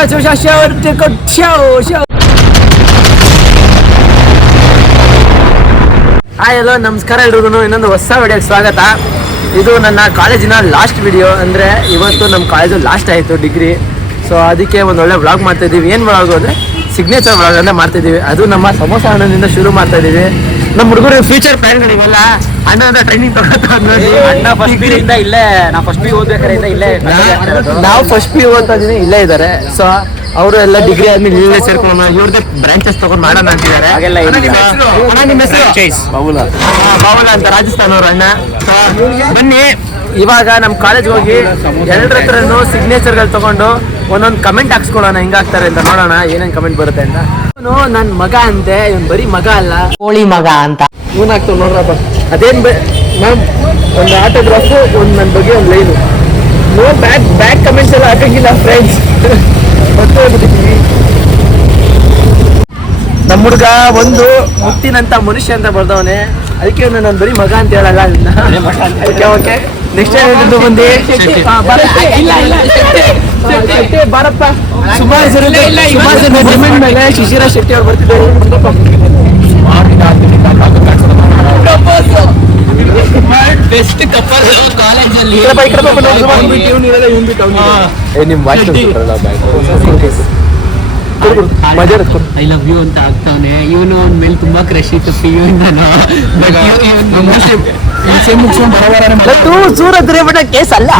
Hi hello ನಮಸ್ಕಾರ ಎಲ್ರಿಗೂ ಇನ್ನೊಂದು ಹೊಸ ವಿಡಿಯೋಗೆ ಸ್ವಾಗತ. ಇದು ನನ್ನ ಕಾಲೇಜಿನ ಲಾಸ್ಟ್ ವಿಡಿಯೋ. ಅಂದರೆ ಇವತ್ತು ನಮ್ಮ ಕಾಲೇಜು ಲಾಸ್ಟ್ ಆಯಿತು ಡಿಗ್ರಿ. ಸೊ ಅದಕ್ಕೆ ಒಂದು ಒಳ್ಳೆ ವ್ಲಾಗ್ ಮಾಡ್ತಾಯಿದ್ದೀವಿ. ಏನು ವ್ಲಾಗು ಅಂದರೆ ಸಿಗ್ನೇಚರ್ ವ್ಲಾಗ್ ಅಂತ ಮಾಡ್ತಾಯಿದ್ದೀವಿ. ಅದು ನಮ್ಮ ಸಮೋಸ ಅಣ್ಣನಿಂದ ಶುರು ಮಾಡ್ತಾಯಿದ್ದೀವಿ. ನಮ್ಮ ಹುಡುಗರು ಫ್ಯೂಚರ್ ಪ್ಲಾನ್ಗಳು ಇವೆಲ್ಲ. ಅಣ್ಣ ಅಂತ ಟ್ರೈನಿಂಗ್ ತಗೋತಾ ನೋಡಿ. ಅಣ್ಣ ಫಸ್ಟ್ ಪಿ ಇಲ್ಲೇ ನಾವು ಫಸ್ಟ್ ಪಿ ಓದ್ಬೇಕಾದ್ರೆ ಇಲ್ಲೇ ನಾವು ಫಸ್ಟ್ ಪಿ ಓದ್ತಾ ಇದ್ದೀನಿ, ಇಲ್ಲೇ ಇದ್ದಾರೆ. ಸೊ ಅವರು ಎಲ್ಲ ಡಿಗ್ರಿ ಆದ್ಮೇಲೆ ಇಲ್ಲೇ ಸೇರ್ಕೊಳ್ಳೋಣ, ಇವ್ರದ್ದು ಬ್ರಾಂಚಸ್ ತಗೊಂಡು ಮಾಡೋಣ ಅಂತಿದ್ದಾರೆ. ನಿಮ್ಮ ಹೆಸರು ಬಾವುಲ ಅಂತ, ರಾಜಸ್ಥಾನ ಅವರು ಅಣ್ಣ. ಬನ್ನಿ ಇವಾಗ ನಮ್ಮ ಕಾಲೇಜ್ಗೆ ಹೋಗಿ ಎಲ್ಲರ ಹತ್ರನೂ ಸಿಗ್ನೇಚರ್ಗಳು ತಗೊಂಡು ಒಂದೊಂದು ಕಮೆಂಟ್ ಹಾಕ್ಸ್ಕೊಳ್ಳೋಣ, ಹೆಂಗಾಗ್ತಾರೆ ಅಂತ ನೋಡೋಣ ಏನೇನು ಕಮೆಂಟ್ ಬರುತ್ತೆ ಅಂತ. ಇವನು ನನ್ನ ಮಗ ಅಂತೆ, ಇವನು ಬರೀ ಮಗ ಅಲ್ಲ, ಕೋಳಿ ಮಗ ಅಂತ ಇವನು ಆಗ್ತಾವ ನೋಡ್ರಪ್ಪ. ಅದೇನು ಮ್ಯಾಮ್ ಒಂದು ಆಟೋಗ್ರಾಫು, ಒಂದು ನನ್ನ ಬಗ್ಗೆ ಒಂದು ಲೈನು. ನೋ ಬ್ಯಾಕ್ ಕಮೆಂಟ್ಸ್ ಎಲ್ಲ ಹಾಕಂಗಿಲ್ಲ ಫ್ರೆಂಡ್ಸ್. ಹೋಗ್ಬಿಟ್ಟಿದ್ದೀವಿ. ನಮ್ಮ ಹುಡುಗ ಒಂದು ಮುತ್ತಿನಂತ ಮನುಷ್ಯ ಅಂತ ಬರ್ದವನೆ, ಅದಕ್ಕೆ ನಾನು ಬರೀ ಮಗ ಅಂತ ಹೇಳಲ್ಲ. ಓಕೆ ನೆಕ್ಸ್ಟ್ ಏನಿದ್ದು ಬಂದು ಬಾರಪ್ಪ. ಸುಮಾರು ಮೇಲೆ ಶಿಶಿರ ಶೆಟ್ಟಿ ಅವ್ರು ಬರ್ತಿದ್ದಾರೆ. ಬೆಸ್ಟ್ ಕಪಲ್ ಕಾಲೇಜಲ್ಲಿ. ಐ ಲವ್ ಯು ಅಂತ ಆಗ್ತಾವನೆ. ಇವನು ಅವನ ಮೇಲೆ ತುಂಬಾ ಕ್ರಶ್ ಇತ್ತು ಸೂರತ್ ರೇಬಣ ಕೇಸ್ ಅಲ್ಲ,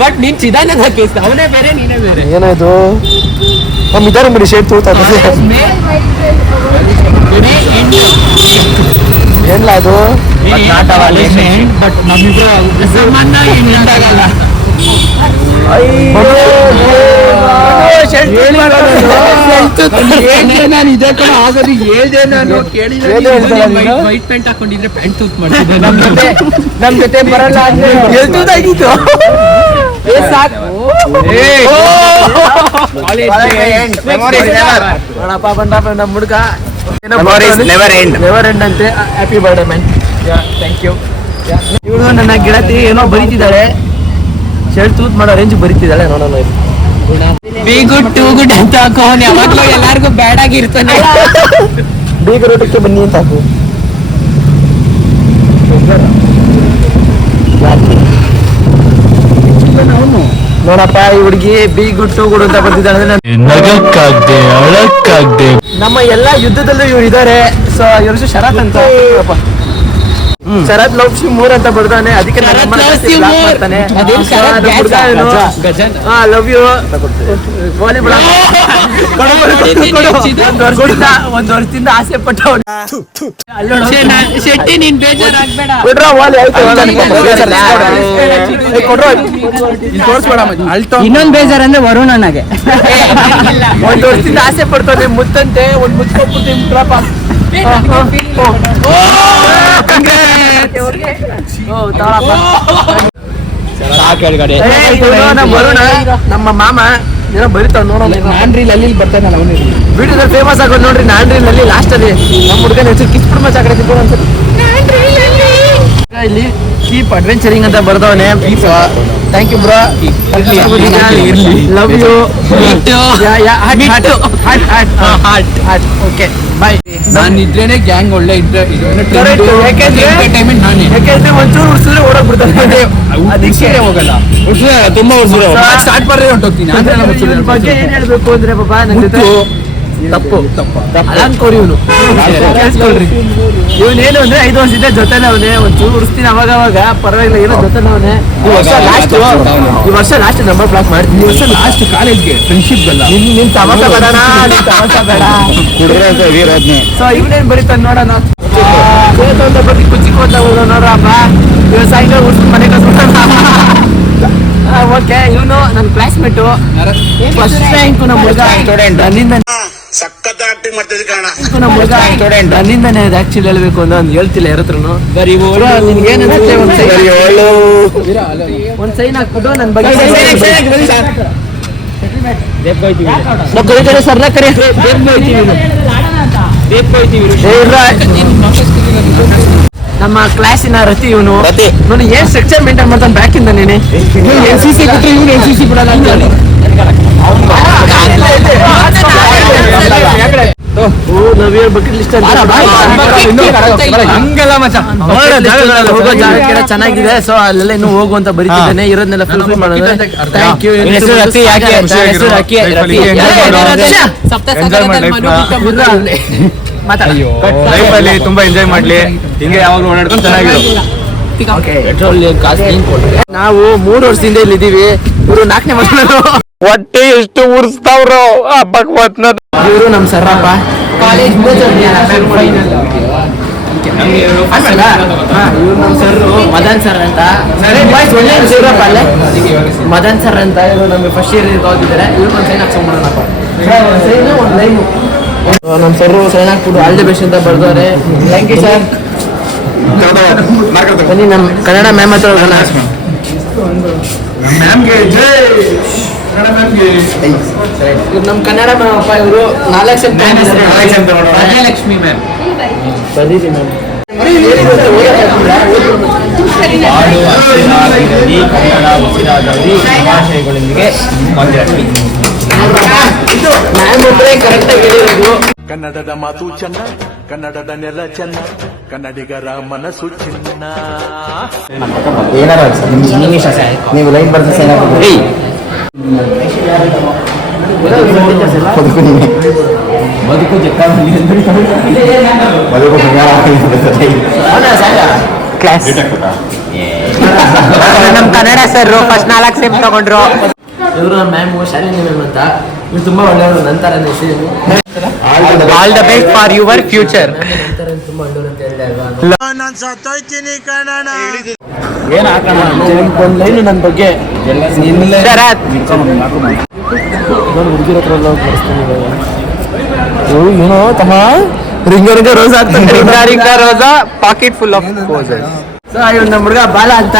ಬಟ್ ನೀನ್ ಚಿದಾನಂದ ಕೇಸ್. ಅವನೇ ಬೇರೆ ನೀನೇ ಬೇರೆ. ಏನಾಯ್ತು ಇದಾರೆ ಬಿಡಿ ಶೇಟ್ ತೂತ ಏನಿಲ್ಲ ಅದು ಬಟ್ ನಮ್ಮಿಬ್ರು ನಾನು ಇದೇ ಕಡೆ ಆಗೋದು ಹೇಳ್ದೆ. ನಾನು ವೈಟ್ ಪ್ಯಾಂಟ್ ಹಾಕೊಂಡಿದ್ರೆ ಪ್ಯಾಂಟ್ ತೂತ್ ಮಾಡ್ತಿದ್ದೆ. ನಮ್ ಜೊತೆ ಬರಲ್ಲ ಹೇಳ್ತದಾಗಿತ್ತು. ನೋಡಪ್ಪ ಬಂದಪ್ಪ ನಮ್ಮ ಹುಡುಗ. ನೆವರ್ ಎಂಡ್ ಅಂತೆ. Happy birthday man. Thank you. ಇವಳು ನನ್ನ ಗೆಳತಿ ಏನೋ ಬರೀತಿದ್ದಾಳೆ, ಶರ್ಟ್ ತೂತ್ ಮಾಡೋ ರೇಂಜ್ ಬರೀತಿದ್ದಾಳೆ. ನೋಡೋಣ ಬಿ ಗುಡ್ ಟು ಗುಡ್ ಅಂತ ಹಾಕೋನ್. ಯಾವಾಗ್ಲೂ ಎಲ್ಲಾರ್ಗು ಬ್ಯಾಡ್ ಆಗಿರ್ತಾನೆ. ಬೇಗ ರೋಟಕ್ಕೆ ಬನ್ನಿ ಅಂತ ಹಾಕು. ನೋಡಪ್ಪ ಈ ಹುಡುಗಿ ಬಿ ಗುಡ್ ಟು ಗುಡ್ ಅಂತ ಬರ್ತಿದ್ದಾಳೆ. ನಮ್ಮ ಎಲ್ಲಾ ಯುದ್ಧದಲ್ಲೂ ಇವ್ರು ಇದಾರೆ. ಸೊ ಇವ್ರ ಶರತ್ ಅಂತ, ಶರತ್ ಲವ್ ಶಿವ್ 3 ಅಂತ ಬರ್ದಾನೆ. ಅದಕ್ಕೆ ಲವ್ ಯು ವಾಲಿಬಾಲ್ ಒಂದ್ ವರ್ಷದಿಂದ ಆಸೆ ಪಟ್ಟ ಶೆಟ್ಟಿ. ನೀನ್ ಬೇಜಾರಾಗ್ಬೇಡ. ಇನ್ನೊಂದ್ ಬೇಜಾರ್ ಅಂದ್ರೆ ವರುಣ್ ಅಣ್ಣಗೆ. ಒಂದ್ ವರ್ಷದಿಂದ ಆಸೆ ಪಡ್ತಾನೆ ಮುತ್ತಂತೆ. ಒಂದ್ ಮುತ್ಕೊಟ್ಬಿಡ್ತೀವಿ. ನಮ್ಮ ಮಾಮ ಏನೋ ಬರೀತಾವ ನೋಡೋಣ. ನಾನ್ರೀಲ್ ಅಲ್ಲಿ ಬರ್ತಾನಲ್ಲ ಅವನು ವಿಡಿಯೋದಲ್ಲಿ ಫೇಮಸ್ ಆಗೋದು ನೋಡ್ರಿ. ನಾನ್ರೀಲ್ ಅಲ್ಲಿ ಲಾಸ್ಟ್ ಅಲ್ಲಿ ನಮ್ಮ ಹುಡುಗನ ಹೆಸರು ಕಿಸ್ಬಿಡ್ ಮಚ್ ಆಕಡೆ ಇಲ್ಲಿ ಕೀಪ್ ಅಡ್ವೆಂಚರಿಂಗ್ ಅಂತ ಬರ್ದವನೆ. Thank you bro. Love you. Okay bye. ನಾನು ಇದ್ರೇನೆ ಗ್ಯಾಂಗ್ ಒಳ್ಳೆ ಎಂಟರ್ಟೈನ್ಮೆಂಟ್. ಯಾಕೆಂದ್ರೆ ಒಂಚೂರು ಉಡ್ಸಿದ್ರೆ ಓಡಕ್ ಬಿಡ್ತಾರೆ. ಅದಕ್ಕೆ ಹೋಗಲ್ಲ. ತುಂಬಾ ಸ್ಟಾರ್ಟ್ ಮಾಡ್ರೆ ಹೊಂಟೋಗ್ತೀನಿ. ಬಗ್ಗೆ ಏನ್ ಹೇಳ್ಬೇಕು ಅಂದ್ರೆ ಬಾಬಾ ನನ್ನ ಜೊತೆ ತಪ್ಪು ಅನ್ಕೋರಿ. ಇವನು ಕೇಳಿಸ್ಕೊಳ್ರಿ, ಇವನೇನು ಅಂದ್ರೆ 5 ವರ್ಷದಿಂದ ಜೊತೆನೆ ಅವನೇ. ಒಂಚೂರು ಉಡಿಸ್ತೀನಿ ಅವಾಗ ಅವಾಗ, ಪರವಾಗಿಲ್ಲ, ಏನೋ ಜೊತೆನೆ ಅವನೇ. ಈ ವರ್ಷ ಲಾಸ್ಟ್ ನಂಬರ್ ಬ್ಲಾಕ್ ಮಾಡ್ತೀನಿ. ಈ ವರ್ಷ ಲಾಸ್ಟ್ ಕಾಲೇಜ್ಗೆ ಫ್ರೆಂಡ್ಶಿಪ್ ಅಲ್ಲ. ನಿನ್ ತಮಾಷ ಬೇಡಣ, ತಮಾಷ ಬೇಡ. ಸೊ ಇವನೇನ್ ಬರೀತಾನೆ ನೋಡೋಣ. ಬಗ್ಗೆ ಕುಚ್ಚಿಕೋತ ನೋಡ್ರಪ್ಪ. ಇವಾಗ ಸಾಯಂಕಾಲ ಉಡ್ಸ್ಕೊಂಡು ಮನೆ ಕಳ್ಸ್ಬಿಟ್ಟ. ಓಕೆ, ಇವನು ನನ್ನ ಕ್ಲಾಸ್ಮೇಟು. ಫಸ್ಟ್ ರ್ಯಾಂಕ್ ನಮ್ಮ ಹುಡುಗ. ನನ್ನಿಂದನೇ ಅದು ಆಕ್ಚುಲಿ ಹೇಳ್ಬೇಕು ಅಂತ ಒಂದು ಹೇಳ್ತಿಲ್ಲ ಯಾರತ್ರನು. ನಿನ್ಗೇನಂದ್ರೆ ಒಂದ್ ಸೈನ್ ಹಾಕ್ಬಿಟ್ಟು ನನ್ನ ಬಗ್ಗೆ ಸರ್ನ ಕರಿ. ನಮ್ಮ ಕ್ಲಾಸಿನ ರತಿ ಇವನು ರತಿ. ನೋಡಿ ಏನ್ ಸ್ಟ್ರಕ್ಚರ್ ಮೇಂಟೈನ್ ಮಾಡ್ತಾನೆ ಬ್ಯಾಕ್ ಇಂದ ನೀನೆ NCC ಬಿಟ್ರೆ ಇವ್ನು NCC ಬಿಡಲ್ಲ ಅಂತ ಹೇಳಿ. ನವಿಯರ್ ಬಕೆಟ್ ಲಿಸ್ಟ್ ಹಂಗೆಲ್ಲ ಮಚ್ಚ. ಹೋಗೋ ಜಾಗಕ್ಕೆಲ್ಲ ಚೆನ್ನಾಗಿದೆ. ಸೊ ಅಲ್ಲೆಲ್ಲ ಇನ್ನು ಹೋಗುವಂತ ಬರೀತಿದ್ದೇನೆ. ಇರೋದನ್ನೆಲ್ಲ ಫುಲ್ಫಿಲ್ ಮಾಡೋಣ. Thank you. ಲೈಫಲ್ಲಿ ತುಂಬಾ ಎಂಜಾಯ್ ಮಾಡ್ಲಿ, ಹಿಂಗೆ ಯಾವಾಗಲೂ ಓಡಾಡ್ಕೊಂಡು ಚೆನ್ನಾಗಿರೋ. ನಾವು 3 ವರ್ಷದಿಂದ ಇಲ್ಲಿ ಇದೀವಿ. ಇವರು 4ನೇ ವರ್ಷ. ಹೊಟ್ಟೆ ಎಷ್ಟು ಉರ್ಸ್ತಾವ್ರೋ ಭಗವತ್ನ. ಇವರು ನಮ್ ಸರ್ರಪ್ಪ ಕಾಲೇಜ್ ಇವ್ರು ನಮ್ ಸರ್ ಮದನ್ ಸರ್ ಅಂತ. ಸರ್ರಪ್ಪ ಅಲ್ಲೇ ಮದನ್ ಸರ್ ಅಂತ. ಇವರು ನಮ್ಗೆ ಫಸ್ಟ್ ಇಯರ್ ಓದಿದ್ದಾರೆ. ಇವ್ರು ಒಂದು ಸೈನ್ ಹಾಕ್ಸ್ಕೊಂಡ್ಬಿಡೋಣಪ್ಪ. ಒಂದು ಲೈನು ನಮ್ ಸರ್ ಸೈನ್ ಹಾಕ್ಬಿಟ್ಟು ಆಲ್ ದಿ ಬೆಸ್ಟ್ ಅಂತ ಬರ್ದವ್ರೆ. Thank you sir. ಬನ್ನಿ ನಮ್ ಕನ್ನಡ ಮ್ಯಾಮ್ ಹತ್ರ ಹೋಗೋಣ. ಇವ್ರು ನಮ್ ಕನ್ನಡ ಮ್ಯಾಮ್ ಅಪ್ಪ. ಇವರು 4 ಸೆಂಟ್ ಲಕ್ಷ್ಮಿ ಮ್ಯಾಮ್. ಬರೀರಿ ಮ್ಯಾಮ್. ಭಾಷೆಗಳೊಂದಿಗೆ ಇದು ಮ್ಯಾಮ್ ಒಬ್ಬರೇ ಕರೆಕ್ಟ್ ಆಗಿ ಹೇಳಿರೋದು. ಕನ್ನಡದ ಮಾತು ಚೆನ್ನ, ಕನ್ನಡದ ನೆಲ ಚೆನ್ನ, ಕನ್ನಡಿಗರ ಮನಸ್ಸು ಚಿನ್ನ. ನೀವು ಲೈನ್ ಬರ್ದ ಬದುಕು ಕ್ಲಾಸ್ ನಮ್ ಕನ್ನಡ ಸರ್ ಫಸ್ಟ್ 4 ಸೆಮ್ ತಗೊಂಡ್ರು. ಇವರು ನಮ್ಮ ಮ್ಯಾಮ್ ಶಾಲಿನಿ ಮ್ಯಾಮ್ ಅಂತ. ಇವ್ರು ತುಂಬಾ ಒಳ್ಳೆಯವರು. ನಂತರ all the best for your future. ನಂತರ ತುಂಬಾ ಒಳ್ಳೆಯವರು ಅಂತ ಹೇಳಿದೆ ಅಲ್ವಾ. ಏನ್ ಹಾಕೋಣ ಒಂದು ಲೈನು ನನ್ನ ಬಗ್ಗೆ ಹುಡುಗಿರ ಹತ್ರ ಎಲ್ಲ ಬರ್ಸ್ತೀನಿ. ಏನೋ ತಮ್ಮ ರಿಂಗ ರೋಸ್ ಆಗ್ತದೆ. Ring a Rosa packet full of possess. So ಇವ್ರು ನಮ್ಮ ಹುಡುಗ ಬಾಲ ಅಂತ.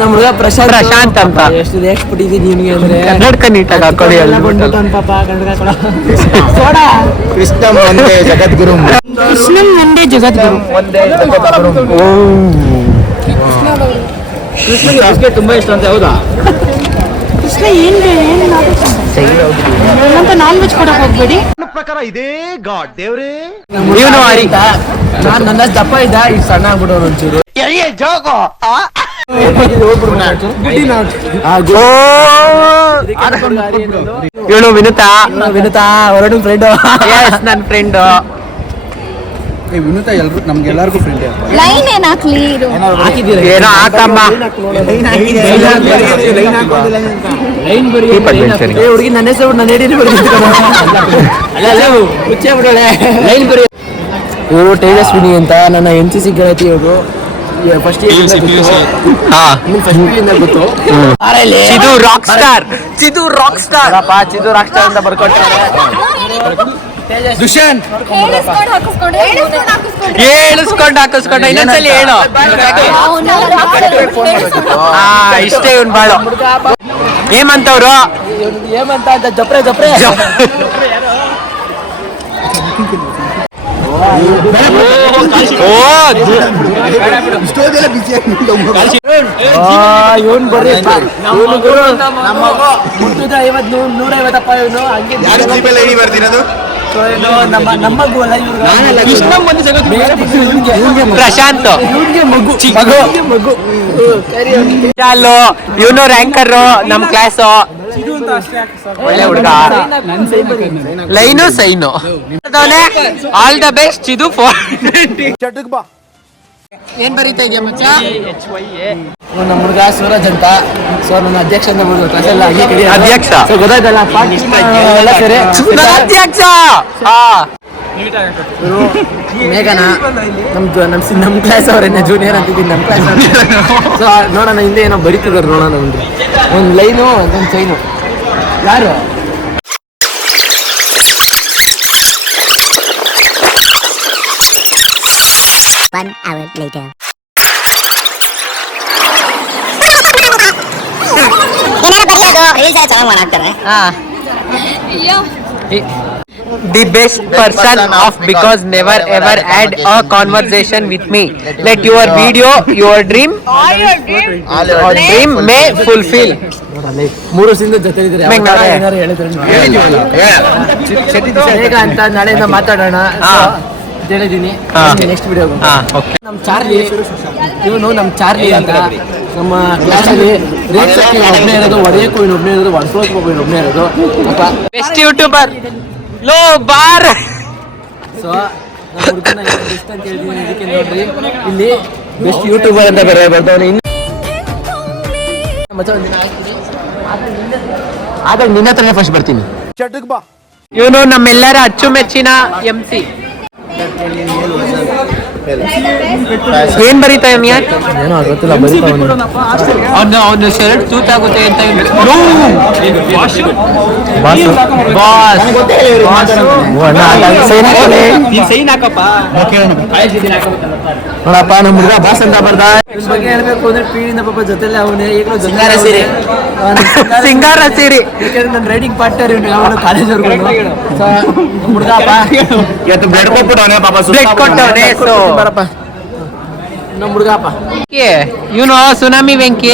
ನಮ್ಮ ಹುಡುಗ ಪ್ರಶಾಂತ್ ಅಂತ. ಎಷ್ಟು ರೇಕ್ಸ್ ಬಿಟ್ಟಿದ್ದೀನಿ ನಿಮ್ಗೆ ಅಂದ್ರೆ ಕನ್ನಡಕ ನೀಟಾಗಿ ಹಾಕೊಳ್ಳಿ. ಪಾಪ ಕನ್ನಡ ಸೋಡಾ. ಕೃಷ್ಣಂ ಒಂದೇ ಜಗದ್ಗುರು. ಕೃಷ್ಣನ್ ಒಂದೇ ಜಗದ್ಗುರು. ಕೃಷ್ಣಗೆ ಬಿಸ್ಕೆಟ್ ತುಂಬಾ ಇಷ್ಟ ಅಂತ. ಹೌದಾ? ಕೃಷ್ಣ ಏನ್ ಅಂತ ನಾನ್ ವೆಜ್ ಕೊಡಕ್ ಹೋಗ್ಬೇಡಿ. ಪ್ರಕಾರ ಇದೇ ಗಾಡ್ ದೇವ್ರೇ. ಇವನು ಹರಿ. ನಾನು ನನ್ನ ದಪ್ಪ ಇದ್ದ ಈಗ ಸಣ್ಣ ಆಗ್ಬಿಡೋರು ಒಂಚೂರು. ಇವನು ವಿನುತಾ. ವಿನುತಾ ಹೊರಡು ಫ್ರೆಂಡ್. ನನ್ನ ಫ್ರೆಂಡ್. ವಿನುತಾ ಎಲ್ರು ನಮ್ಗೆಲ್ಲರಿಗೂ ಫ್ರೆಂಡ್. ಲೈನ್ ಏನ್ ಹಾಕ್ಲಿ ಇದು? ಏನೋ ಹಾಕಮ್ಮ. ಲೈನ್ ಬರೀ ಹುಡುಗಿ ನನ್ನ ಹೆಸರು ನನ್ನ ಹೇಳಿ ಮುಚ್ಚೆ ಬಿಡೋಳೆ. ಲೈನ್ ಬರೀ. ಇವರು ತೇಜಸ್ವಿನಿ ಅಂತ ನನ್ನ NCC ಗೆಳತಿ. ಇವರು ಫಸ್ಟ್ ಇಯರ್ ಗೊತ್ತು. Chidu rock star. Chidu rock star ಅಂತ ಬರ್ಕೊಳ್ತಾರೆ. ದುಷ್ಯಂತ್ ಹೇಳಿಸ್ಕೊಂಡು ಹಾಕಿಸ್ಕೊಂಡು ಇನ್ನೊಂದ್ಸಲಿ ಹೇಳು. ಇಷ್ಟೇ ಇವನ್ ಬಾಳು. ಏಮಂತವ್ರು ಏಮಂತ ಅಂತ ಜಪ್ರೆ ಜಪ್ರೆ. ಇವನ್ ಬರ್ರಿ. ಇವನು ಗುರು ನಮ್ಮ ಮುಟ್ಟದ 150 ಇವನು ಹಂಗೆ ನಮ್ಮ ಮಗು ಅಲ್ಲ ಪ್ರಶಾಂತ್. ಮಗು ಅಲ್ಲೋ ಇವನು ರ್ಯಾಂಕರ್ ನಮ್ ಕ್ಲಾಸ್. ಒಳ್ಳೆ ಹುಡುಗ. Line sign. All the best Chidu for. ಏನ್ ಬರೀತಾ ಇದೆಯಾ ಮಚ್ಚ? ನಮ್ಮ ಹುಡುಗ ಸೂರಜ್ ಅಂತ. ಸೊ ನನ್ನ ಅಧ್ಯಕ್ಷ ಅಂತ ಬಿಡುದು ಕ್ಲಾಸ್ ಎಲ್ಲ ಹಂಗೆ ಕರೀತಾರೆ. ಅಧ್ಯಕ್ಷ. ಸೊ ಗೊತ್ತಾಯ್ತಲ್ಲ ಎಲ್ಲ ಸರಿ. ಅಧ್ಯಕ್ಷ ಮೇಘನ ನಮ್ ಕ್ಲಾಸ್ ಅವ್ರೇನೆ ಜೂನಿಯರ್ ಅಂತಿದ್ದೀನಿ. ನಮ್ಮ ಕ್ಲಾಸ್ ಸೊ ನೋಡೋಣ ಹಿಂದೆ ಏನೋ ಬರೀತಿದಾರೆ. ನೋಡೋಣ ಒಂದು ಲೈನು ಒಂದು ಚೈನು. ಯಾರು One hour later. ಏನಾರ ಬರೀ ಅದು ರೀಲ್ಸ್ ಎಲ್ಲ ಚೆನ್ನಾಗಿ ಮಾಡಾಕ್ತಾರೆ. the best person of because never ever had a conversation with me. Let your video, your dream may fulfill. 3 ವರ್ಷದಿಂದ ಜೊತೆ ಇದ್ರೆ ಮೆಂಗ್ ನಾಳೆ. ಏನಾರು ಹೇಳಿದ್ರೆ ಬೇಗ ಅಂತ ನಾಳೆಯಿಂದ ಮಾತಾಡೋಣ ಅಂತ ಹೇಳಿದೀನಿ. ನೆಕ್ಸ್ಟ್ ವಿಡಿಯೋ ನಮ್ಮ ಚಾರ್ಲಿ, ಇವನು ನಮ್ಮ ಚಾರ್ಲಿ ಅಂತ ನಮ್ಮ ಕ್ಲಾಸಲ್ಲಿ ರೇಟ್ಸಕ್ಕೆ ಒಬ್ಬನೇ ಇರೋದು, ಹೊಡೆಯಕ್ಕೂ ಇನ್ನೊಬ್ಬನೇ ಇರೋದು, ಹೊಡ್ಸೋಕ್ಕೂ ಇನ್ನೊಬ್ಬನೇ ಇರೋದು. Best YouTuber low bar. So ನಮ್ಮ ಹುಡುಗನ ಬೆಸ್ಟ್ ಅಂತ ಹೇಳಿದೀನಿ. ಇದಕ್ಕೆ ನೋಡ್ರಿ ಇಲ್ಲಿ ಬೆಸ್ಟ್ ಯೂಟ್ಯೂಬರ್ ಅಂತ ಬೇರೆ ಬರ್ತಾವನೆ. ಇನ್ನು ಆದಾಗ ನಿನ್ನ ಹತ್ರನೇ ಫಸ್ಟ್ ಬರ್ತೀನಿ. ಇವನು ನಮ್ಮೆಲ್ಲರ ಅಚ್ಚುಮೆಚ್ಚಿನ MC. ಏನ್ ಬರೀತಾ ಯಾರ್ ಏನೋ ಗೊತ್ತಿಲ್ಲ, ಬರೀತಾವನೆ. ಅವನು ಶರ್ಟ್ ತೂತಾಗುತ್ತೆ ಅಂತ ನೋಡಪ್ಪ ನಮ್ಮ ಹುಡುಗ ಬಾಸ್ ಅಂತ ಬರ್ದ. ಇದ್ರ ಬಗ್ಗೆ ಹೇಳ್ಬೇಕು ಅಂದ್ರೆ ಪೀಡಿನ ಪಾಪ ಜೊತೆಲೆ ಅವನೇ ಈಗಲೂ ಸಿಂಗಾರ ಸೀರಿ. ಯಾಕಂದ್ರೆ ನನ್ನ ರೈಡಿಂಗ್ ಪಾರ್ಟ್ನರ್ ಇವನು ಯಾವಾಗ ಕಾಲೇಜ್ವರೆಗೂ ಹುಡುಗಪ್ಪ ಇವತ್ತು ಬ್ಲಡ್ ಕೊಟ್ಬಿಟ್ಟವನೇ ಪಾಪ ಬ್ಲಡ್ ಕೊಟ್ಟವನೇ. ಬರಪ್ಪ ನಮ್ಮ ಹುಡುಗಪ್ಪ. ಇವನು ಸುನಾಮಿ ವೆಂಕಿ.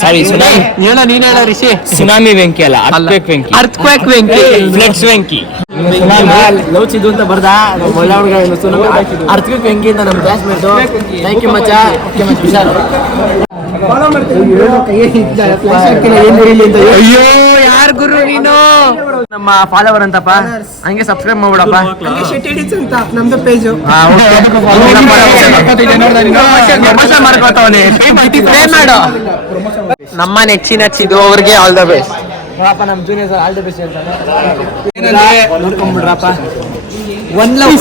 ಸಾರಿ ಸುನಾಮಿ, ಹೇಳೋ ನೀನ್ ಹೇಳೋ ರಿಷಿ. ಸುನಾಮಿ ವೆಂಕಿ ಅಲ್ಲ, earthquake Venki, earthquake Venki, floods Venki. Love Chiddu ಅಂತ ಬರ್ದ ಒಳ್ಳೆ ಹುಡುಗ. ಅರ್ಥಕ್ವೇಕ್ ವೆಂಕಿ ಅಂತ ನಮ್ಮ ಕ್ಲಾಸ್ ಮೇಟ್. ಥ್ಯಾಂಕ್ ಯು ಮಚ್ಚ. ಹುಷಾರು. ಅಯ್ಯೋ ಯಾರ್ ಗುರು ನೀನು? ನಮ್ಮ ಫಾಲೋವರ್ ಅಂತಪ್ಪ, ಹಂಗೆ ಸಬ್ಸ್ಕ್ರೈಬ್ ಮಾಡ್ಬಿಡಪ್ಪ. ನಮ್ದು ಪೇಜು. ಮಾಡ್ಕೋತಾವನೆ. ಮಾಡು. ನಮ್ಮ ನೆಚ್ಚಿನ ಚಿದು ಅವ್ರಿಗೆ ಆಲ್ ದ ಬೆಸ್ಟ್. ನೋಡಪ್ಪ ನಮ್ಮ ಜೂನಿಯರ್ಸ್ ಆಲ್ ದಿ ಬೆಸ್ಟ್ ಅಂತ ನೋಡ್ಕೊಂಡ್ಬಿಡ್ರಪ್ಪ. ಒನ್ ಲವ್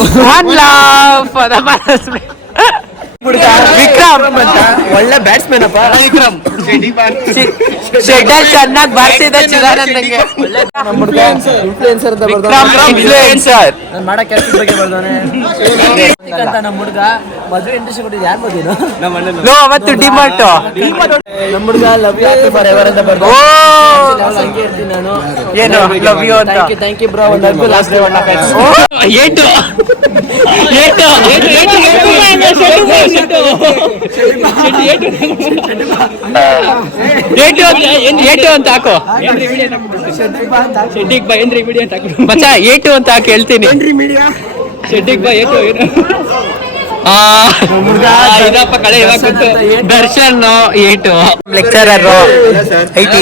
ವಿಕ್ರಮ್ ಅಂತ ಒಳ್ಳೆ ಬ್ಯಾಟ್ಸ್ಮನ್ ಅಪ್ಪ. ವಿಕ್ರಮ್ ಶೆಡ್ಡಲ್ ಚೆನ್ನಾಗಿ ಬಾರಿಸಿದ ಚಿದಾನಂದಂಗೆ. ಇನ್ಫ್ಲೂಯೆನ್ಸರ್ ಅಂತ ವಿಕ್ರಮ್ ಇನ್ಫ್ಲೂಯೆನ್ಸರ್. ನಾನು ಮಾಡೋ ಕೆಲಸ ಬಗ್ಗೆ ಬರ್ದವನೆ ಅಂತ. ನಮ್ಮ ಹುಡುಗ ಮದುವೆ ಇಂಟ್ರೆಸ್ಟ್ ಕೊಟ್ಟಿದ್ದು ಯಾರು ಮದುವೆನು? ನೋ ಅವತ್ತು ಡಿಮಾರ್ಟ್. ನಮ್ಮ ಹುಡುಗ love you happy forever ಅಂತ ಬರ್ದ. ಓ ಹಂಗೆ ಇರ್ತೀನಿ ನಾನು. ಏನು ಲವ್ ಯು ಅಂತ. Thank you bro. ಒಂದು ಅರ್ಧ ಲಾಸ್ಟ್ ಡೇ ಏಟು ಏಟು ಅಂತ ಹಾಕೋ ಮಚ್ಚ. ಏಟು ಅಂತ ಹಾಕಿ ಹೇಳ್ತೀನಿ. ಇದಪ್ಪ ಕಡೆ ದರ್ಶನ್ ಏಟು ಲೆಕ್ಚರರ್ ಐಟಿ.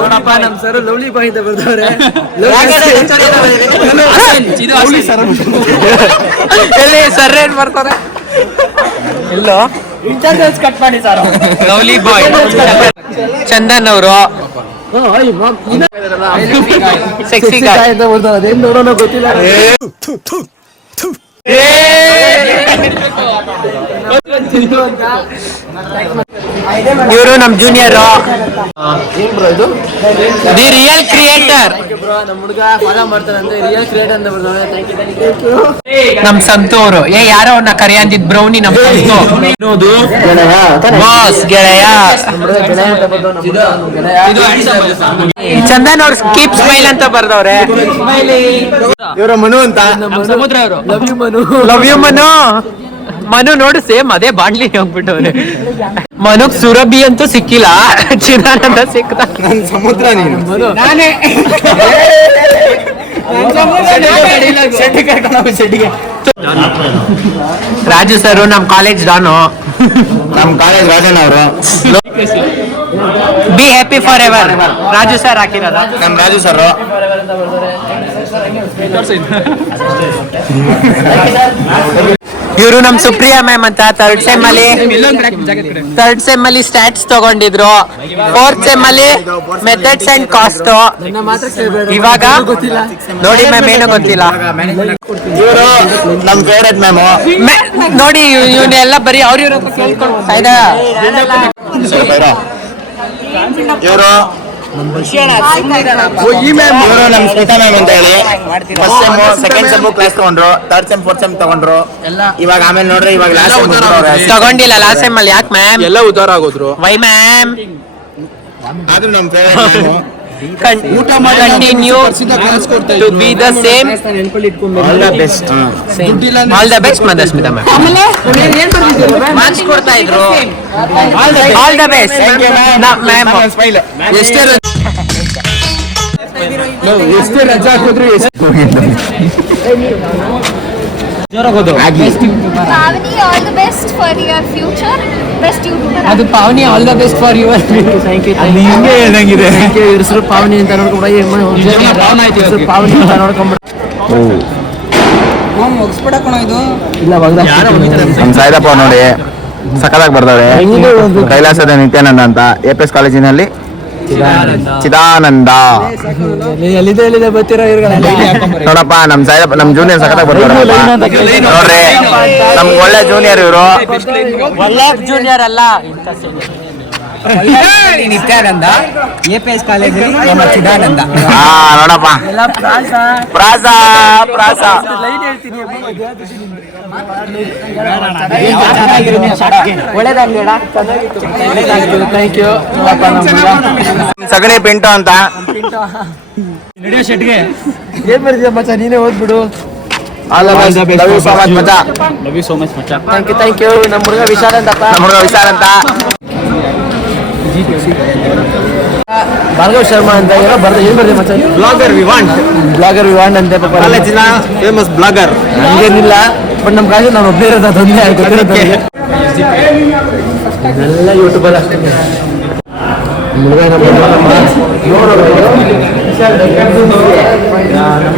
ನೋಡಪ್ಪ ನಮ್ಮ ಸರ್ ಲವ್ಲಿ ಬಾಯ್ ಅಂತ ಬರ್ದವ್ರೆ. ಎಲ್ಲಿ ಸರ್ ಏನ್ ಬರ್ತಾರೆ ಎಲ್ಲೋ ಕಟ್ ಮಾಡಿ ಸರ್. ಲವ್ಲಿ ಬಾಯ್ ಚಂದನ್ ಅವರು ಸೆಕ್ಸಿ ಗಾಯ್. ಅಂತ ಬರ್ದವ್ರೆ. ಅದೇನ್ ನೋಡೋಣ ಗೊತ್ತಿಲ್ಲ. ಇವರು ನಮ್ ಜೂನಿಯರ್, ಏನ್ ಬ್ರೋ ಇದು? The real creator. ಬ್ರೋ ನಮ್ಮ ಹುಡುಗ ಫಾಲೋ ಮಾಡ್ತಾರಂತೆ. ರಿಯಲ್ ಕ್ರಿಯೇಟರ್ ಅಂತ ಬರ್ದವ್ರೆ. Thank you. ನಮ್ ಸಂತು ಅವರು. ಯಾರೋ ಅವ್ನ ಕರೆ ಅಂದಿದ್ ಬ್ರೌನಿ ನಮ್ ಸಂತು. ಬಾಸ್ ಗೆಳೆಯ ಚಂದನ್ ಅವ್ರು ಸ್ಕೀಪ್ ಸ್ಮೈಲ್ ಅಂತ ಬರ್ದವ್ರೆ. ಇವರು ಮನು ಅಂತ. ಸಮುದ್ರ ಅವರು love you Manu. Love you Manu. Manu ನೋಡು ಸೇಮ್ ಅದೇ ಬಾಂಡ್ಲಿ ಹೋಗ್ಬಿಟ್ಟವ್ರೆ. ಮನುಗ್ ಸುರಭಿ ಅಂತೂ ಸಿಕ್ಕಿಲ್ಲ, ಚಿದಾನಂದ ಸಿಕ್ತ. ನನ್ ಸಮುದ್ರ ನೀನು. ನಾನೇ ರಾಜು ಸರ್ ನಮ್ ಕಾಲೇಜ್ ಡಾನು. ನಮ್ ಕಾಲೇಜ್ ರಾಜಣ್ಣ ಅವರು. Be happy forever Raju sir ಹಾಕಿರೋದ. ನಮ್ ರಾಜು ಸರ್. ಇವರು ನಮ್ ಸುಪ್ರಿಯಾ ಮ್ಯಾಮ್ ಅಂತ ಥರ್ಡ್ ಸೆಮ್ ಅಲ್ಲಿ ಸ್ಟ್ಯಾಟ್ಸ್ ತಗೊಂಡಿದ್ರು. ಫೋರ್ತ್ ಸೆಮ್ ಅಲ್ಲಿ ಮೆಥಡ್ಸ್ ಅಂಡ್ ಕಾಸ್ಟ್. ನನ್ನ ಮಾತ್ರ ಕೇಳ್ಬೇಡ. ಇವಾಗ ಗೊತ್ತಿಲ್ಲ. ನೋಡಿ ಮ್ಯಾಮ್ ಏನೋ ಗೊತ್ತಿಲ್ಲ. ಇವರು ನಮ್ ಫೇವ್ರೆಟ್ ಮ್ಯಾಮ್. ನೋಡಿ ಇವನ್ನೆಲ್ಲ ಬರೀ ಅವ್ರ ಕೇಳ್ಕೊಂಡು ಸಾಯ್ದ. ಇವರು ಇವರು ನಮ್ ಸ್ಮಿತಾ ಮ್ಯಾಮ್ ಅಂತ ಹೇಳಿ first sem second sem class ತಗೊಂಡ್ರು, ಥರ್ಡ್ ಸೆಮ್ ಫೋರ್ತ್ ಸೆಮ್ ತಗೊಂಡ್ರು. ಇವಾಗ ಆಮೇಲೆ ನೋಡ್ರಿ ಇವಾಗ ಲಾಸ್ಟ್ ತಗೊಂಡಿಲ್ಲ ಲಾಸ್ಟ್ ಸೆಮ್ ಅಲ್ಲಿ. ಯಾಕೆ ಮ್ಯಾಮ್? ಎಲ್ಲ ಉದ್ದಾರ ಆಗೋದ್ರು. Y ma'am? ಆದ್ರೂ ನಮ್ favourite ma'am. Continue to be the same. All the best. All the best Mandasmita ma'am. Marks ಕೊಡ್ತಾ ಇದ್ರು. All the best ma'am. ಎಷ್ಟೇ ರಜಾ ಹಾಕಿದ್ರು Pavani, all the best for your future. Best YouTuber. ಅದು Pavani all the best for your. Thank you ಇವ್ರ ಹೆಸರು ಪಾವನಿ ಅಂತ ನೋಡ್ಕೊಂಡ್ರೆ ಪಾವನಿ ಅಂತ ನೋಡ್ಕೊಂಡ್ಬಿಡ ಇಲ್ಲ ನಮ್ ಸಾಯಿದಪ್ಪ ನೋಡಿ ಸಕಲಾಗಿ ಬರ್ತಾವೆ. ಕೈಲಾಸದ ನಿತ್ಯಾನಂದ ಅಂತ APS ಕಾಲೇಜಿನಲ್ಲಿ ಚಿದಾನಂದ. ಎಲ್ಲಿದೆ ಬರ್ತೀರಾ ನೋಡಪ್ಪ ನಮ್ ಸಾಯಿದಪ್ಪ ನಮ್ ಜೂನಿಯರ್ ಸಕಲಾಗಿ ಬರ್ತಾರೆ ನೋಡ್ರಿ. ನಮ್ಗೆ ಒಳ್ಳೆ ಜೂನಿಯರ್ ಇವರು. ಒಳ್ಳೆ ಜೂನಿಯರ್ ಅಲ್ಲ ನಿತ್ಯಾನಂದ APS ಕಾಲೇಜಲ್ಲಿ ಚಿದಾನಂದ. ನೋಡಪ್ಪ ಪ್ರಾಸ ಪ್ರಾಸ ಒಳ್ಳೇದಾಗ್ಲಿ ಥ್ಯಾಂಕ್ ಯು. ಸಗಣಿ ಪಿಂಟು ಅಂತ. ಏನ್ ಬರ್ತೀಯ ಮಚ್ಚ ನೀನೇ ಓದ್ಬಿಡು. Thank you. ನಮ್ಮ ಹುಡುಗ ವಿಶಾಲ್ ಅಂತಪ್ಪ. ಭಾರ್ಗವ್ ಶರ್ಮಾ ಅಂತ ಏನೋ ಏನ್ ಬರ್ತೀವಿ ಮಚ್ಚ. ಬ್ಲಾಗರ್ ವಿವಾಂಡ್ ಅಂತ ಪಾಪ ಫೇಮಸ್ ಬ್ಲಾಗರ್. ಹಂಗೇನಿಲ್ಲ ಬಟ್ ನಮ್ಮ ಕಾಲೇಜ್ ನಾನು ಒಬ್ಬನೇ ಇರೋದು ಅದೊಂದೇ ಎಲ್ಲ ಯೂಟ್ಯೂಬರ್ ಅಷ್ಟೇ. ಹುಡುಗ ನಮ್ಮ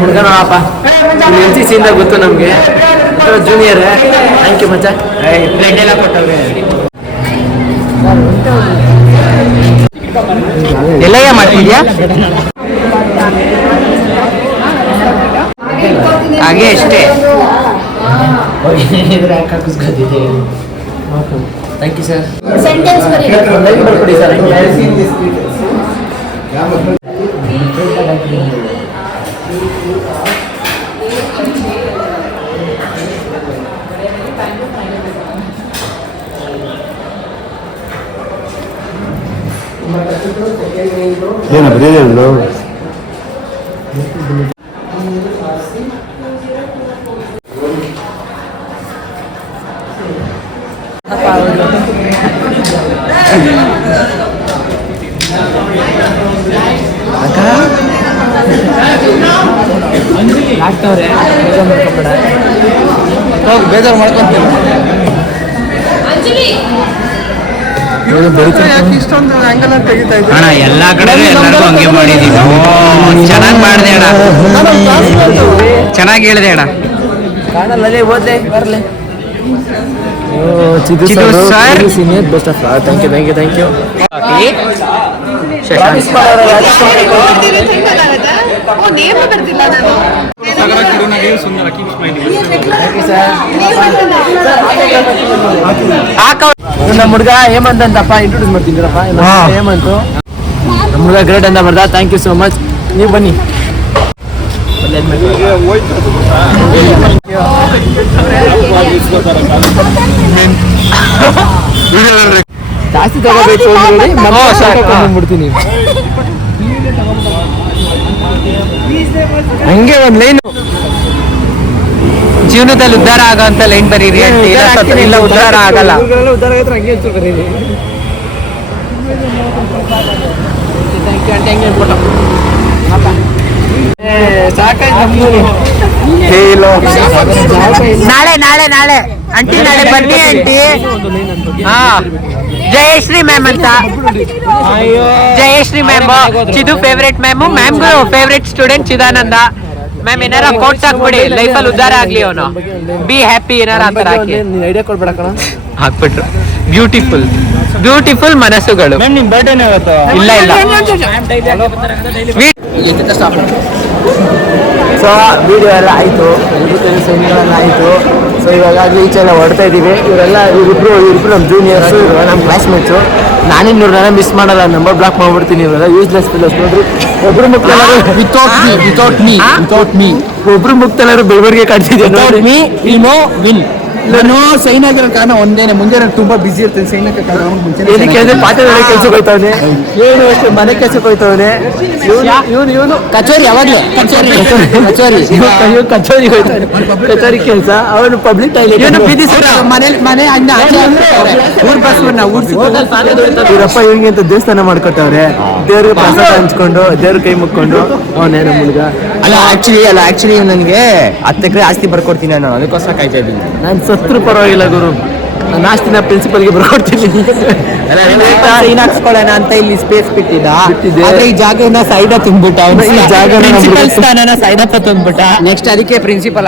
ಹುಡುಗ ನೋಡಪ್ಪ NCC ಇಂದ ಗೊತ್ತು ನಮಗೆ ಜೂನಿಯರ್. ಥ್ಯಾಂಕ್ ಯು ಮಚ್ಚ. ಪ್ಲೇಟ್ ಎಲ್ಲ ಕೊಟ್ಟವ್ರೆ. ಎಲ್ಲಯ್ಯ ಮಾಡ್ತಿದ್ಯಾ ಹಾಗೆ ಅಷ್ಟೇ. Thank you sir. Sentence ಬರ್ಕೊಡಿ ಸರ್. ಏನು ಬರೀಲ್ಲ ಆಗ್ತವ್ರೆ ಹೋಗಿ ಬೇಜಾರು ಮಾಡ್ಕೊಂತೀನಿ. ಇಷ್ಟೊಂದು ಆಂಗಲ್ ತೆಗಿತಾ ಇದ್ದೆ ಅಣ್ಣ ಎಲ್ಲಾ ಕಡೆ ಎಲ್ಲರಿಗೂ ಹಂಗೆ ಮಾಡಿದೀವಿ. ಚೆನ್ನಾಗಿ ಮಾಡಿದೆ ಅಣ್ಣ, ಚೆನ್ನಾಗಿ ಹೇಳಿದೆ ಅಣ್ಣ. ಕಾಣಲ್ಲೇ ಓದ್ಲೆ ಬರ್ಲೆ. Chidu sir senior best of thank you. ನಮ್ಮ ಹುಡುಗ ಹೇಮಂತ್ ಅಂತಪ್ಪ ಇಂಟ್ರೊಡ್ಯೂಸ್ ಮಾಡ್ತಿದ್ದೀರಪ್ಪ. ಹೇಮಂತ್ ನಮ್ಮ ಹುಡುಗ ಗ್ರೇಟ್ ಅಂತ ಬರ್ದ. Thank you so much. ನೀವು ಬನ್ನಿ. ಜಾಸ್ತಿ ತಗೋಬೇಕು ಬಿಡ್ತೀನಿ. ಹಂಗೆ ಒಂದ್ ಲೈನು ಜೀವನದಲ್ಲಿ ಉದ್ಧಾರ ಆಗೋ ಲೈನ್ ಬರೀರಿ. ಇಲ್ಲ ಉದ್ಧಾರ ಆಗಲ್ಲ. ಉದ್ಧಾರ ಆಗಿದ್ರೆ ಹಂಗೆ ಹೆಚ್ಚು ಬರೀರಿ. ನಾಳೆ ಆಂಟಿ ನಾಳೆ ಬನ್ನಿ ಆಂಟಿ. ಹಾ ಜಯಶ್ರೀ ಮ್ಯಾಮ್ ಅಂತ. Jayashree ma'am Chidu favourite ma'am. ಮ್ಯಾಮ್ಗೂ ಫೇವ್ರೇಟ್ ಸ್ಟೂಡೆಂಟ್ ಚಿದಾನಂದ ಮ್ಯಾಮ್. ಏನಾರ ಕೋಟ್ಸ್ ಹಾಕ್ಬಿಡಿ, ಲೈಫಲ್ಲಿ ಉದ್ಧಾರ ಆಗ್ಲಿ ಅವನು. ಬಿ ಹ್ಯಾಪಿ ಏನಾರ ಅಂತ ಹಾಕಿ. ಐಡಿಯಾ ಕೊಡ್ಬೇಡ ಕಣ. ಹಾಕ್ಬಿಟ್ರು. ಬ್ಯೂಟಿಫುಲ್ ಮನಸ್ಸುಗಳು. ನಿಮ್ ಬರ್ಡೇನೇ ಇವತ್ತು. ಇಲ್ಲ ಸೊ ವಿಡಿಯೋ ಎಲ್ಲ ಆಯಿತು, ಸೈನ್ಗಳೆಲ್ಲ ಆಯಿತು. ಸೊ ಇವಾಗ ಈಚೆ ಎಲ್ಲ ಹೊಡ್ತಾ ಇದ್ದೀವಿ. ಇವರಿಬ್ರು ನಮ್ಮ ಜೂನಿಯರ್ಸು, ಇವರು ನಮ್ಮ ಕ್ಲಾಸ್ಮೇಟ್ಸು. ನಾನಿನ್ನೂರನ್ನ ಮಿಸ್ ಮಾಡಲ್ಲ, ನಂಬರ್ ಬ್ಲಾಕ್ ಮಾಡ್ಬಿಡ್ತೀನಿ. ಇವೆಲ್ಲ ಯೂಸ್ಲೆಸ್ ಫಿಲ್ಲರ್ಸ್ ನೋಡ್ರಿ. ಒಬ್ರು ಮುಕ್ತಲ್ಲರು ವಿತೌಟ್ ಮೀ ಒಬ್ರು ಮುಕ್ತಲ್ಲರು ಬೆಳವಣಿಗೆ ಕಾಡ್ತಿದ್ದೆ. ನಾನು ಸೈನ್ ಆಗಿರೋ ಕಾರಣ ಒಂದೇನೆ, ಮುಂಜಾನೆ ನಾನು ತುಂಬಾ ಬಿಸಿ ಇರ್ತೀನಿ, ಸೈನ್ ಹಾಕೋ ಕಾರಣ ಮುಂಚೆ ಏನಕ್ಕೆ ಅಂದ್ರೆ ಪಾತ್ರೆ ತೊಳೆಯೋ ಕೆಲ್ಸಕ್ಕೆ ಹೋಯ್ತವನೆ, ಇವನು ಅಷ್ಟೇ ಮನೆ ಕೆಲ್ಸಕ್ಕೆ ಹೋಯ್ತವನೆ, ಇವನು ಕಚೇರಿ ಯಾವಾಗ್ಲೂ ಕಚೇರಿ ಇವ್ನು ಕಚೋರಿ ಹೋಯ್ತಾನೆ, ಕಚೋರಿ ಕೆಲಸ, ಅವನು ಪಬ್ಲಿಕ್ ಟಾಯ್ಲೆಟ್, ಇವನು ಬೀದಿ ಮನೆ ಅಣ್ಣ ಊರ್ ಬಸ್ ಇವರಪ್ಪ ಇವ್ನಿಗೆ ಅಂತ ದೇವಸ್ಥಾನ ಮಾಡ್ಕೊತವ್ರೆ, ದೇವ್ರಿಗೆ ಪ್ರಸಾದ ಹಂಚ್ಕೊಂಡು ದೇವ್ರ ಕೈ ಮುಕ್ಕೊಂಡು ಅವನೇ ನಮ್ಮ ಹುಡುಗ. ಆಕ್ಚುಲಿ ನನಗೆ 10 ಎಕರೆ ಆಸ್ತಿ ಬರ್ಕೊಡ್ತೀನಿ ನಾನು, ಅದಕ್ಕೋಸ್ಕರ ಕಾಯ್ತಾ ಇದ್ದೀನಿ. ನಾನು ಸತ್ರು ಪರವಾಗಿಲ್ಲ ಗುರು, ನಾನು ಆಸ್ತಿನ ಪ್ರಿನ್ಸಿಪಲ್ಗೆ ಬರ್ಕೊಡ್ತೀನಿ. ಸೈನ್ ಹಾಕ್ಸ್ಕೊಳ್ಳೋಣ ಅಂತ ಇಲ್ಲಿ ಸ್ಪೇಸ್ ಬಿಟ್ಟಿದ್ದೆ. ಆದ್ರೆ ಈ ಜಾಗನ ಸೈಡ್ ತುಂಬಿಟ್ಟ, ಈ ಜಾಗನ ಪ್ರಿನ್ಸಿಪಲ್ ಸ್ಥಾನನ ಸೈಡ್ ತುಂಬಿಟ್ಟ. ನೆಕ್ಸ್ಟ್ ಅದಕ್ಕೆ ಪ್ರಿನ್ಸಿಪಲ್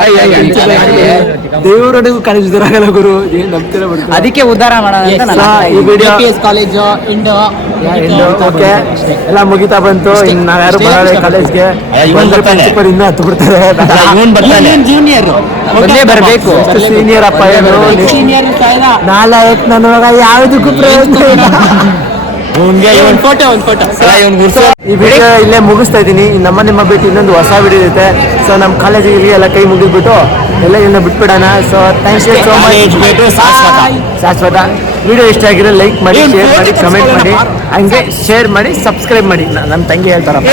ದೇವರೊಳಗೂ ಕಾಲೇಜ್ ಆಗಲ್ಲ ಗುರು, ಏನ್ ನಂಬ್ತೀರ ಬಿಡ್ತೀರ. ಅದಕ್ಕೆ ಉದ್ಧಾರ ಮಾಡೋಣ ಈ ವಿಡಿಯೋ ಕಾಲೇಜು ಇಂಡೋ ಓಕೆ ಎಲ್ಲ ಮುಗಿತಾ ಬಂತು. ಇನ್ನು ನಾವ್ ಯಾರು ಬರಲ್ಲ ಕಾಲೇಜ್ಗೆ, ಬಂದ್ರೆ ಪ್ರಿನ್ಸಿಪಲ್ ಇನ್ನೂ ಹತ್ತು ಬಿಡ್ತಾರೆ. ಜೂನಿಯರ್ ಮೊದಲೇ ಬರಬೇಕು. ಸೀನಿಯರ್ ಅಪ್ಪ ಏನು ನಾಲ್ಕು ನನ್ನ ಮಗ ಯಾವುದಕ್ಕೂ ಪ್ರಯೋಜನ ಇಲ್ಲ. ಒಂದು ಫೋಟೋ ಈ ವಿಡಿಯೋ ಇಲ್ಲೇ ಮುಗಿಸ್ತಾ ಇದ್ದೀನಿ. ನಿಮ್ಮ ಬಿಟ್ಟು ಇನ್ನೊಂದು ಹೊಸ ವಿಡಿಯೋ ಇರುತ್ತೆ. ಸೊ ನಮ್ಮ ಕಾಲೇಜಿಗೆ ಎಲ್ಲ ಕೈ ಮುಗಿದ್ಬಿಟ್ಟು ಎಲ್ಲ ಇನ್ನ ಬಿಟ್ಬಿಡೋಣ. So thanks so much. ಶಾಶ್ವತ ವಿಡಿಯೋ ಇಷ್ಟ ಆಗಿರೋ ಲೈಕ್ ಮಾಡಿ, ಶೇರ್ ಮಾಡಿ, ಕಮೆಂಟ್ ಮಾಡಿ, ಹಂಗೆ ಶೇರ್ ಮಾಡಿ, ಸಬ್ಸ್ಕ್ರೈಬ್ ಮಾಡಿ. ನನ್ನ ತಂಗಿ ಹೇಳ್ತಾರಪ್ಪ.